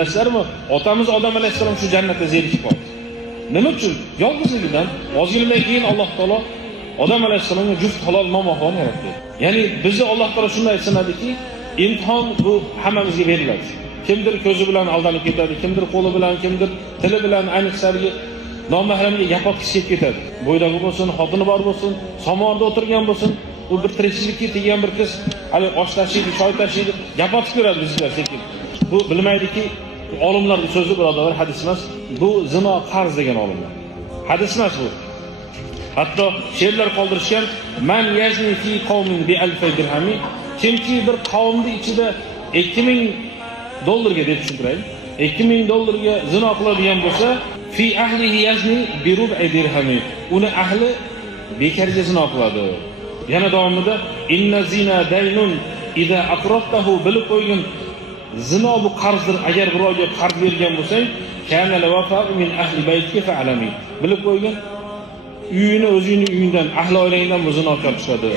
Bilasizlarmi? Otamiz Odam alayhissalom shu jannatda zerikib qoldi. Nima uchun? Yolg'izligidan. Ozgina keyin Alloh taolo Odam alayhissalomga juft halol momoqon yaratdi. Ya'ni bizni Alloh taolo shunday sanadiki, imtihon bu hammamizga beriladi. Kimdir ko'zi bilan aldanib ketadi, kimdir qo'li bilan, kimdir tili bilan, ayniqsa nomahramga yapotgisi kelib ketadi. Bo'ydagi bo'lsin, xotini bor bo'lsin, somonda o'tirgan bo'lsin, u bir tirikchilikka tegan bir qiz, hali osh tashiydi, choy tashiydi, yapotib ko'radi bizlar sekin. Bu bilmaydiki, olimlarning so'zi birodarlar, hadis emas. Bu zino qarz degan olimlar. Hadis emas bu. Hatto she'rlar qoldirishgan, man yazni fi qawmin bi alfi dirhami, kimki bir qavmning ichida 2000 dollarga deb tushuntiraylik. 2000 dollarga zino qiladigan bo'lsa, fi ahlihi yazni bi rub'i dirhami. Uni ahli bekarga zino qiladi. Yana davomida inna zina daynun idza aqratahu bilib qo'ygan zino bu qarzdir. Agar birovga qarz bergan bo'lsang, kana la wafa'u min ahli baytika fa'alami. Bilib qo'ygan uyini o'zingning uyingdan, ahli oilangdan bu zinokor chiqadi.